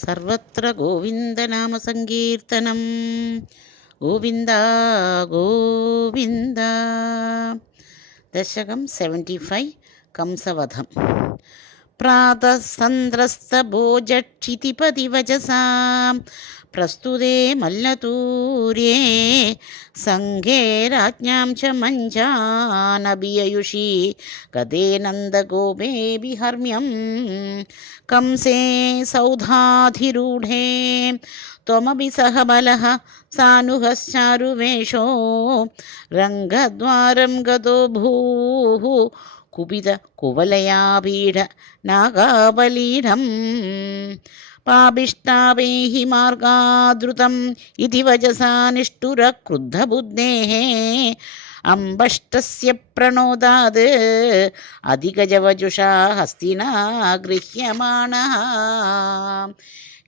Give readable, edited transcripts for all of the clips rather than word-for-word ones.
സർവത്ര ഗോവിന്ദനാമസങ്കീർത്തനം. ഗോവിന്ദ ഗോവിന്ദ. ദശകം 75. കംസവധം. പ്രാതസന്ദ്രസ്തഭോജക്ഷിതിപതിവചസാം പ്രസ്തുതേ മല്ലതൂര്യേ സംഘേ രാജ്ഞാം ച മഞ്ജാനഭിയയുഷി ഗതേ നന്ദഗോപേ വിഹർമ്മ്യം കംസേ സൗധാധിരൂഢേ ത്വമപി സഹ ബലഃ സാനുഹശ്ചാരുവേഷോ രംഗദ്വാരം ഗതോ ഭൂഃ കുപിത കുവലയാപീഠ നാഗാബലീഢം പാപിഷ്ടാപേഹി മാർഗാദ്രുതം ഇതി വചസാ നിഷ്ഠുര ക്രുദ്ധബുദ്ധേഃ അംബഷ്ടസ്യ പ്രണോദാത് അധികജവജുഷാ ഹസ്തിനാ ഗൃഹ്യമാണഃ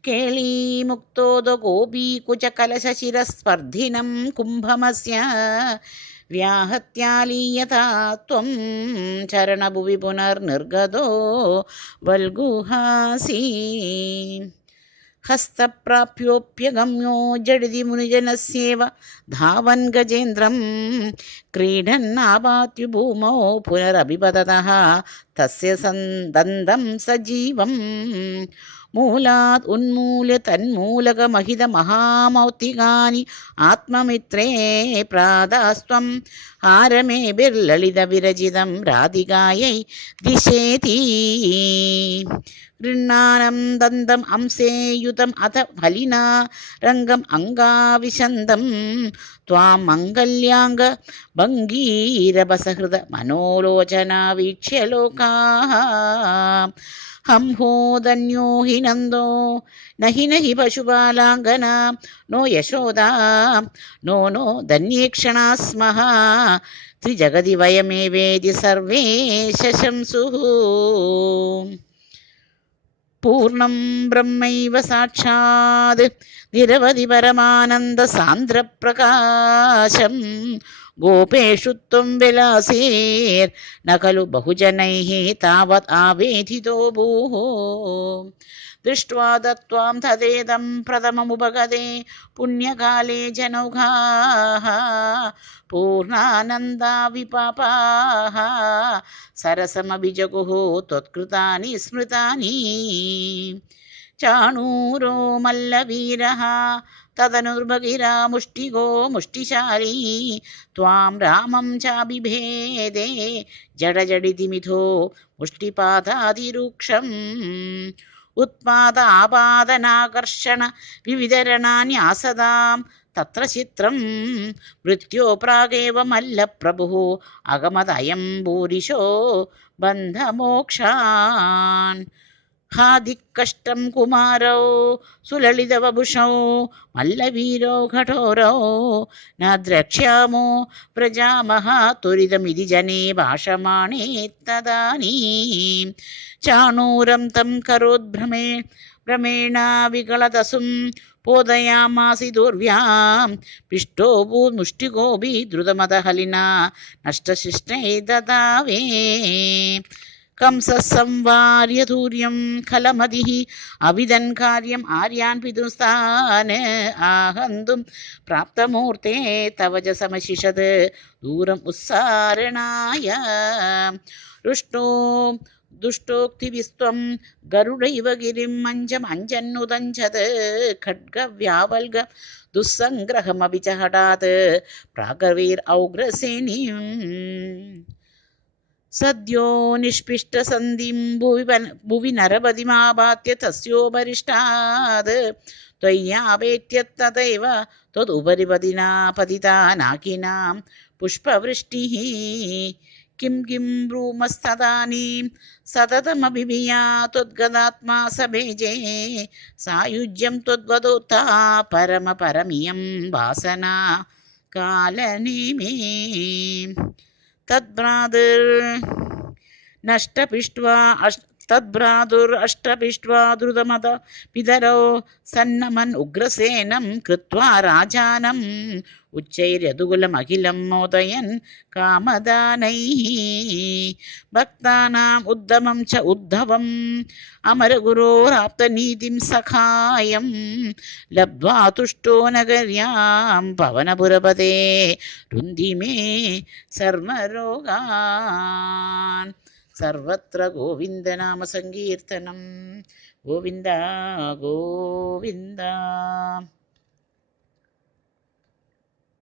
കേളീമുക്തോദ ഗോപീകുചകലശശിരസ്പർദ്ധിനം കുംഭമസ്യ വ്യാഹത്യാലീയതാ ത്വം ചരണഭുവി പുനർനിർഗതോ വൽഗുഹാസി ഹസ്തപ്രാപ്യോപ്യഗമ്യോ ജഡിതി മുനിജനസ്യേവ ധാവൻ ഗജേന്ദ്രം ക്രീഡന്നാപാത്യു ഭൂമോ പുനരഭിപതതഃ തസ്യ ദന്തം സജീവം മൂലാത് ഉന്മൂല്യ തന്മൂലകമഹിത മഹാമൗക്തികാനി ആത്മമിത്രേ പ്രാതാസ്ത്വം ഹാരമേഭിർലളിത വിരചിതം രാധികായൈ ദിശേതി ഗൃഹാണം ദന്തം അംസേയുതം അഥ ഫലിനാ രംഗം അംഗാവിശന്തം ത്വാം മംഗല്യാംഗ ഭംഗീരഭസഹൃദ മനോലോചനാ വീക്ഷ്യ ലോകാഃ ഹംഹോധന്യോ ഹി നന്ദോ നഹി നഹി പശുപാലാംഗന നോ യശോദാ നോ നോ ധന്യേക്ഷണാ സ്മഃ ത്രിജഗതി വയമേവേതി സർവേ ശശംസുഃ പൂർണം ബ്രഹ്മൈവ സാക്ഷാത് നിരവധി പരമാനന്ദ സാന്ദ്രപ്രകാശം ഗോപേഷു ത്വം വിലാസേർ ന ഖലു ബഹുജനൈഃ താവത് ആവേദിതോ ഭൂഃ ദൃഷ്ട്വാ ദത്വാം തദേദം പ്രഥമമുപഗതേ പുണ്യകാലേ ജനൗഘാഃ പൂർണ്ണാനന്ദാ വിപാപാഃ സരസമഭിജഗുഃ ത്വത്കൃതാനി സ്മൃതാനി ചാണൂരോ മല്ലവീരഃ തദനുർഭഗിരാ മുഷ്ടികോ മുഷ്ടിശാലീ ത്വാം രാമം ചാബിഭേദേ ജഡജഡിതി മിഥോ മുഷ്ടിപാതാതിരൂക്ഷം ഉത്പാദ ആപാദനാകർഷണ വിവിധരണാന്യാസതാം തത്ര ചിത്രം മൃത്യോ പ്രാഗേവ മല്ലപ്രഭുഃ അഗമദയം ഭൂരിശോ ബന്ധമോക്ഷാൻ ഹാദിക്കഷ്ടം കുമാരോ സുലളിതവഭുഷോ മല്ലവീരോ കഠോരോ ന ദ്രക്ഷ്യാമോ പ്രജാമഹ ത്വരിതമിതി ജനേ ഭാഷമാണേ തദാനീം ചാണൂരം തം കരോദ്ഭ്രമേ ഭ്രമേണ വികളതസും പോദയാമാസി ദൂർവ്യാം പിഷ്ടോ ഭൂമുഷ്ടികോപി ദ്രുതമതഹലിനാ നഷ്ടശിഷ്ടൈ ദദാവേ കംസസംവാര്യ ധൂര്യം ഖലമതിഃ അവിദൻ കാര്യം ആര്യാൻ പിതുസ്ഥാൻ ആഹന്തും പ്രാപ്തമൂർത്തേ തവജ സമശിഷത് ദൂരം ഉസ്സാരണായ രുഷ്ടോ ദുഷ്ടോക്തിവിസ്ത്വം ഗരുഡൈവ ഗിരിം മഞ്ചം അഞ്ജന്നുദഞ്ചത് ഖഡ്ഗവ്യാവൽഗ ദുസ്സംഗ്രഹമപി ച ഹഠാത് പ്രാഗർവീർ ഔഗ്രസേനീം സദ്യോ നിഷ്പിഷ്ടസന്ധിം ഭുവി നരപതിമാപാത്യ തസ്യോപരിഷ്ടാത് ത്വയ്യാവേത്യ തദൈവ ത്വദുപരി പതിനാ പതിതാ നാകിനാം പുഷ്പവൃഷ്ടിഃ കിം കിം ബ്രൂമസ്തദാനീം സതതമഭിഭിയാ ത്വദ്ഗതാത്മാ സഭേജേ സായുജ്യം ത്വദ്വദോത്താ പരമ പരമിയം വാസനാ കാലനേമേ തദ്ഭ്രാതിർ നഷ്ടപിഷ്ട്വാ तद्भ्रातुरष्टपिष्ट्वा द्रुतमद पितरौ सन्नमन् उग्रसेनं कृत्वा राजानम् उच्चैर्यदुकुलमखिलं मोदयन् कामदानैः भक्तानाम् उद्धमं च उद्धवम् अमरगुरोराप्तनीतिं सखायं लब्ध्वा तुष्टो नगर्यां पवनपुरपते रुन्धि मे सर्वरोगान्। सर्वत्र गोविन्दनामसङ्कीर्तनं गोविन्द गोविन्द।